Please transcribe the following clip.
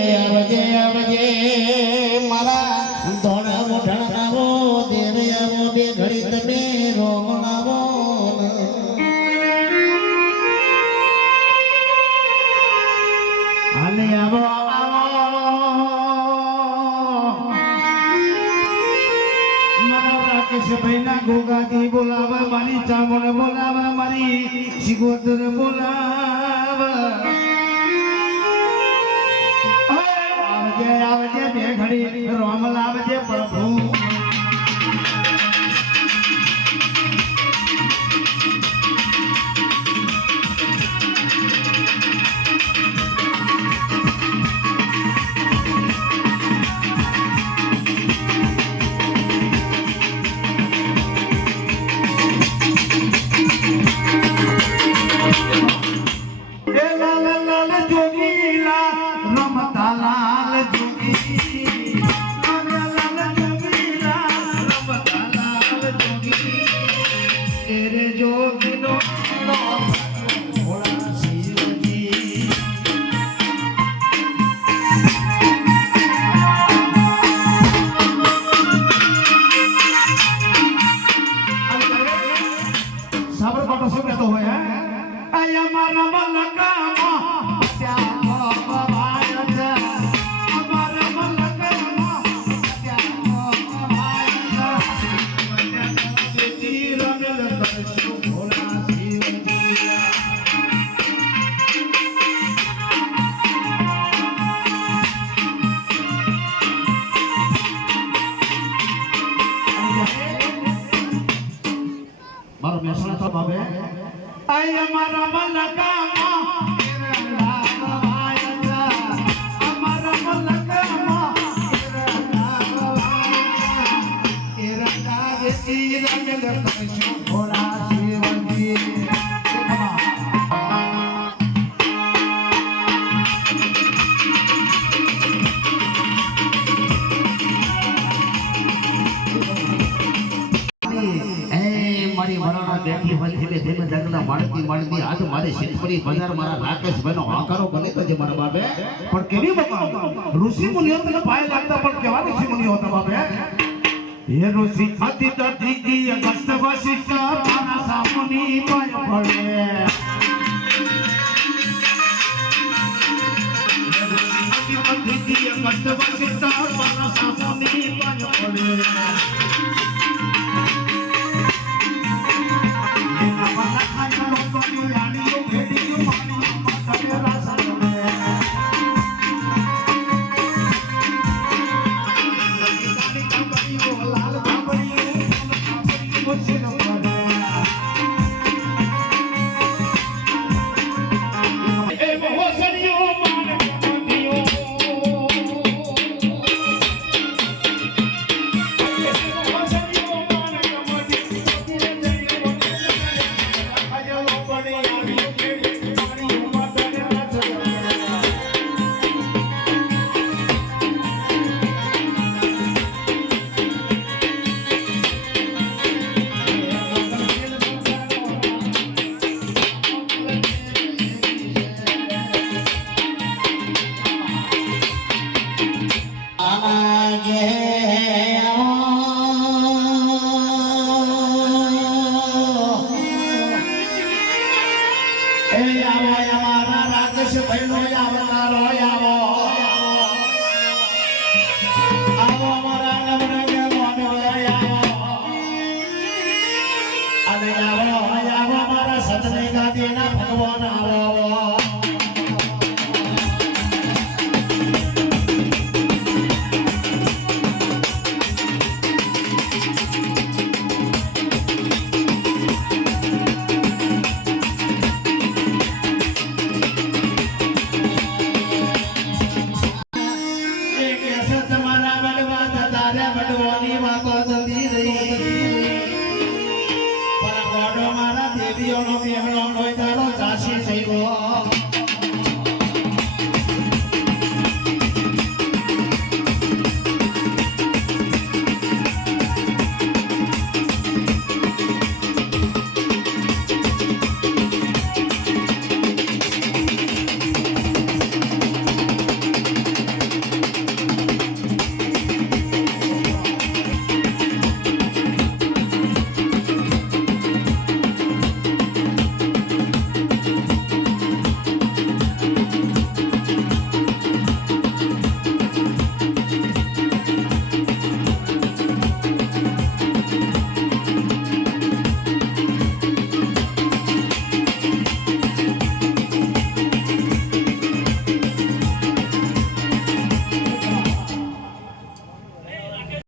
આવજે આવજે મારા ધોળા મોઢા આવો દેર આવો બે ઘડી તમે રોમ આવો આને આવો મારા રાકેશભાઈ ના ગોગાથી બોલાવા મારી ચામણ બોલાવા મારી શિગોદર બોલાવા આવજે બે ઘડી રોમ લાવજે પ્રભુ મારો મહેસાણા તો બાબે આય અમારા મલકામાં आज मारे सिद्धपुरी बाजार मारा राकेश बनो आकारो बने तो जे मारा बाबे पण केवी बाबा ऋषि मुनियों ने पाए लगता पण केवा ऋषि मुनि होता बाबे ये ऋषि अति दति जी अगस्त वशिष्ठ पाना सामुनि पाय पड़े ये ऋषि अति दति जी अगस्त वशिष्ठ पाना सामुनि पाय पड़े भगवान